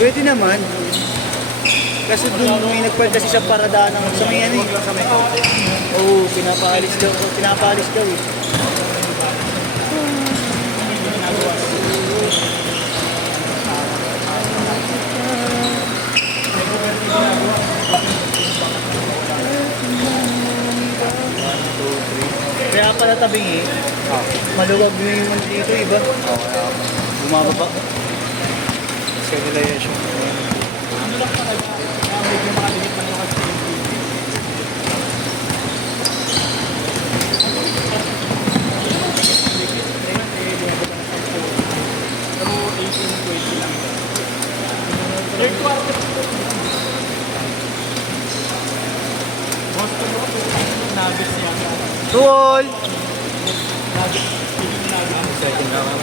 Pwede naman. Kasi doon may nagpalit kasi sa paradaan ng sa may ano eh. Oo, pinapaalis daw. Pinapaalis daw eh. Kaya pala tabing eh. Maluwag na yung dito, iba. Bumababa. Civilization. Ano lang talaga? Medyo makaliit lang yung kasi. Pero 18-20 lang. Third quarter. Boston mo, nabis yan. Tuol! Nabis. Second na ka.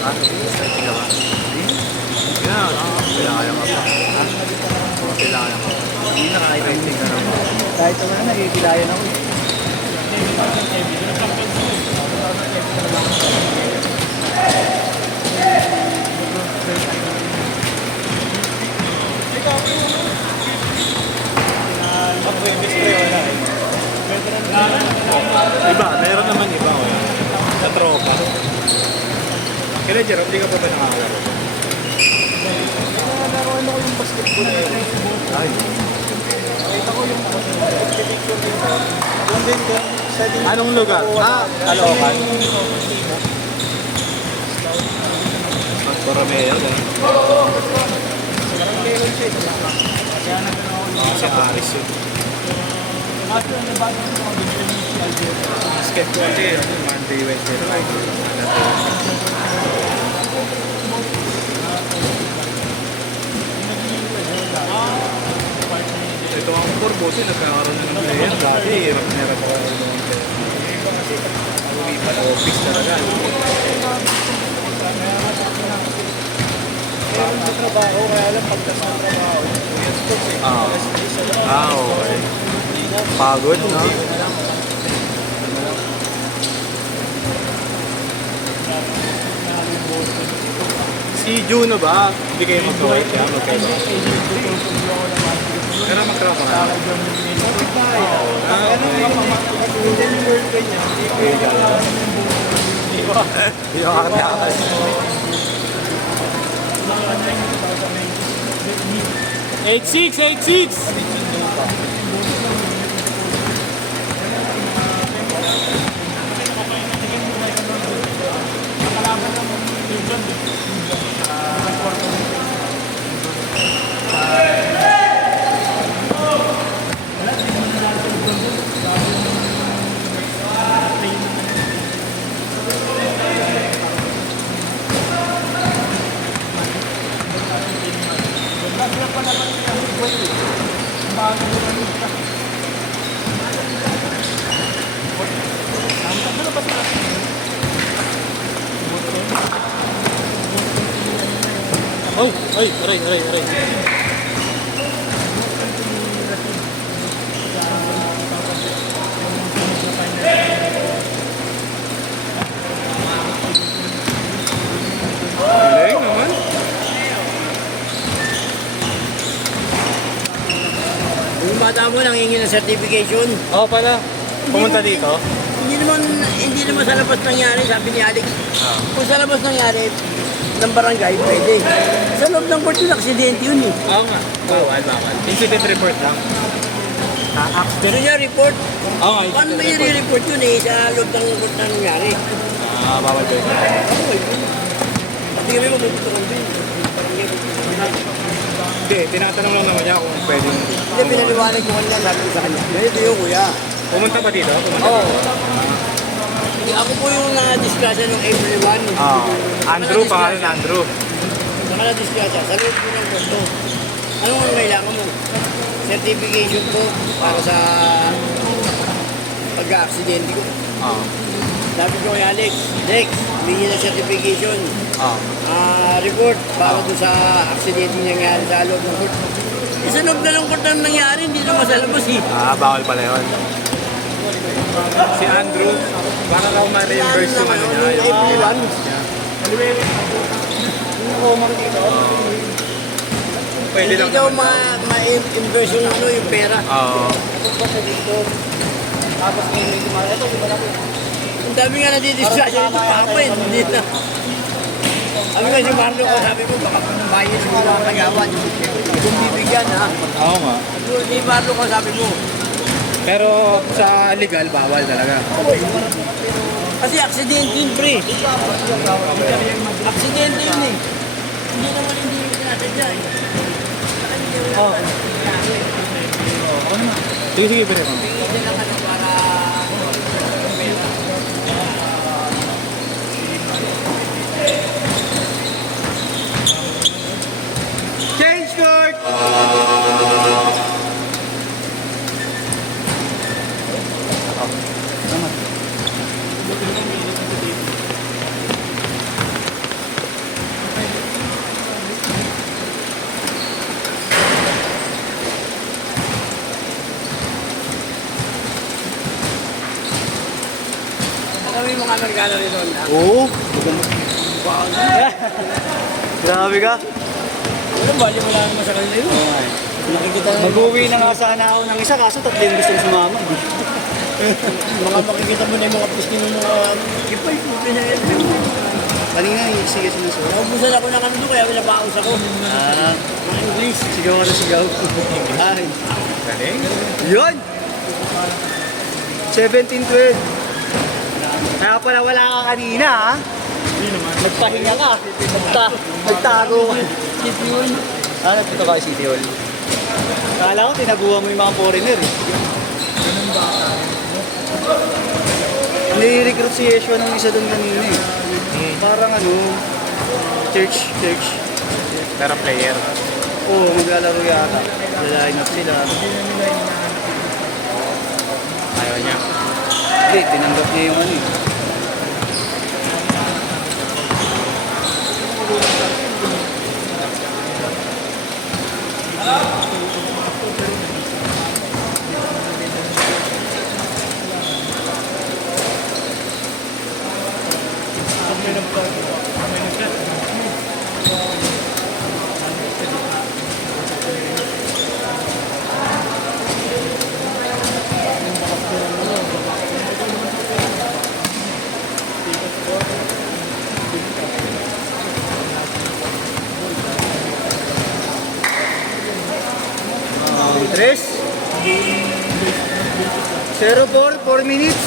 Ha? Second na ka? Yan, kailangan ka pa. Ha? Kailangan ka pa. Hindi nakaka-rating ka naman. Kahit naman na, ikilayan ako. Iba, meron naman iba. Sa tropa. Kailan, Jerome, hindi ka pa ba nakakalaro? Nalaroan ako yung basketball eh. Ay. Nakita ko yung picture dito. Doon din doon. Anong lugar? Caloocan. Pastor Romeo, gano'n. Meron siya. Kaya nagano ako Si Paris yun. Kasi ang nabasa ko mga bigyan si Alberto. Basketball eh. Monday, Wednesday, Friday. Ito ang Corboso, nagkakaroon na ng player. Dati, hirap na hirap ako ng player. Office talaga. Meron sa trabaho, kaya alam pagkas ng trabaho. Okay. Pagod, no? Si Juno ba? Hindi kayo mag-kaway siya? Magkaiba? Pero magkakaroon ka na? Hindi ako kakatakas. 86! Oh, aray. Galing naman. Yung bata mo nangingi ng certification. Oo pala. Pumunta dito? Hindi naman sa labas nangyari, sabi ni Alex. Kung sa labas nangyari, ng barangay, pwede. Sa loob ng court yun, aksidente yun eh. Oo nga. Bawal. Incident report lang. Pero niya report, Oo nga. paano ba yung report yun eh, sa loob ng court na nangyari? Bawal ko yun. Hindi kami mabubuto kong din. Hindi, tinatanong lang naman niya kung pwede. Hindi, pinaliwanag ko kanina, sabi ko sa kanya. Ganito yung kuya. Pumunta ba dito? Oo. Ako po yung na-discussion ng April 1. Andrew, pangalan Andrew. Saka na-discussion, sa loob ko ng gusto. Anong ang kailangan mo? Certification ko para sa pagka-aksidente ko. Sabi ko kay Alex, bigyan na certification. Report para doon sa aksidente nangyari sa loob ng court. Sa loob na ng court na nangyari, hindi naman sa labas eh. Bawal pala yun. Si Andrew, para raw ma-reimburse yung ano niya. Yung April 1. niya. Yung Omar dito. pwede Hindi lang daw naman. ma-inverse yung, ano, yung pera. Oo. Tapos may ito, di ba natin? Ang dami nga nadidisgrasya nito pa ako eh. Hindi na. Sabi nga si Marlo ko, sabi ko, baka bayad yung mga kagawa. Kung bibigyan ha. Oo nga. Si Marlo ko, sabi mo. Pero sa legal, bawal talaga. Kasi aksidente yun, pre. Aksidente yun eh. Hindi naman hindi yung sinasadya eh. Oh. Sige, sige, pwede mo. Bigyan lang ano para... Change court! Alam mo yung mga Amerikano rito. Oo. Grabe ka. Ano ba? Di mo lang mo sa kanila yun. Nakikita na Mag-uwi na nga sana ako ng isa, kaso tatlo yung gusto sumama. mga makikita mo na yung mga pisngi ng mga kipay. Puti na yan. Kanina, sige sinusunod. Naubusan ako ng ano doon, kaya pinapaus ako. Ah, Mga English. sigaw ka na sigaw. Ay. Galing. Yun! 17-12. Kaya pala wala ka kanina, ha? Nagpahinga ka. Nagtago ka. Ah, nagpunta ka kay City Hall. Kala ko, tinaguhan mo yung mga foreigner, eh. Nire-recruit si Yeshua ng isa doon kanina, eh. Parang ano, church. Pero player. Oo, maglalaro yata. Line up sila. Ayaw niya. Hindi, tinanggap niya yung ano, eh. Tres. 4 minutes.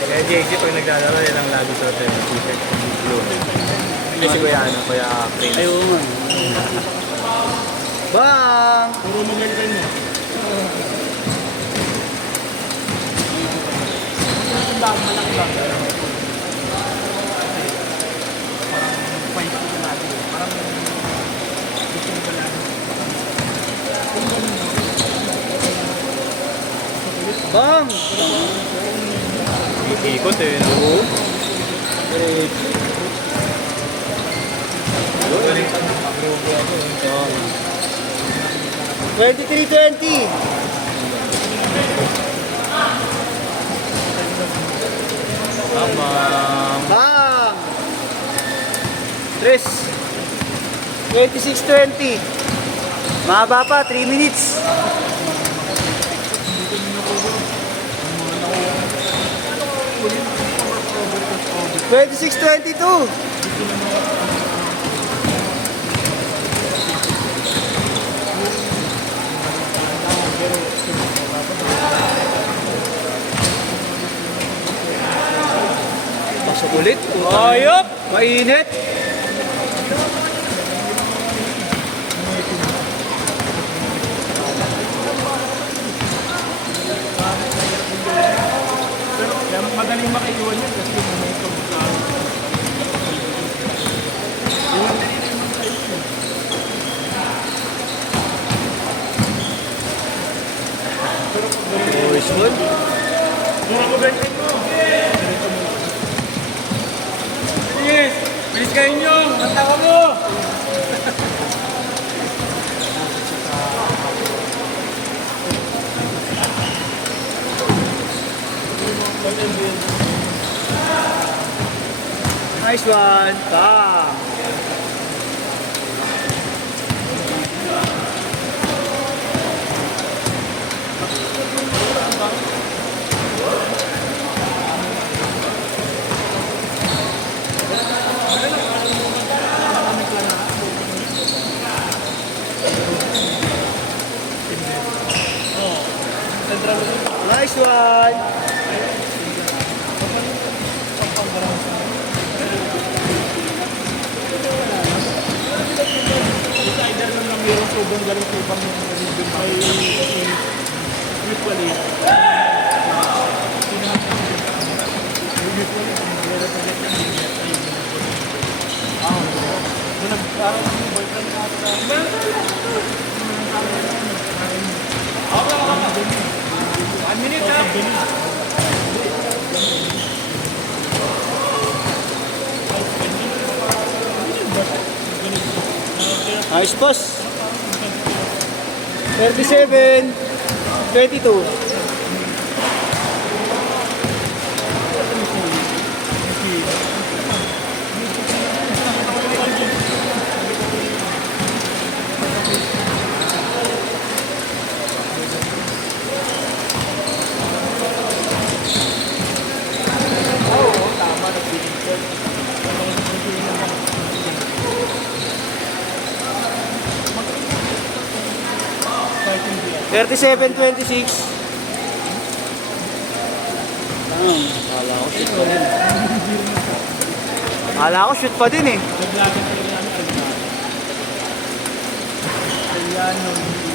Kaya JJ, pag naglalaro, yan ang lagi suot yung t-shirt. Blue. Hindi si Kuya, ano, Kuya Prince. Ayaw man. Bang! Puro maganda mo. Malaki lang. Bang! Ikot eh. Oo. 23-20. Tama. Bang! Tres. 26-20. Mahaba pa, 3 minutes. Twenty-six, 22. Pasok ulit. Ayop! Mainit. Madaling makaiwan yan kasi yung momentum sa Boys, good. Yes! Bilis kayo nyo! Ang tawa mo! Nice one. Bang. Nice one. Either lang lang mayroong sobrang galing sobrang may mutually. Nice pass. 37, 22. Thirty-seven, 26. Kala ko shoot pa din. Kala ko shoot pa din eh. Kailangan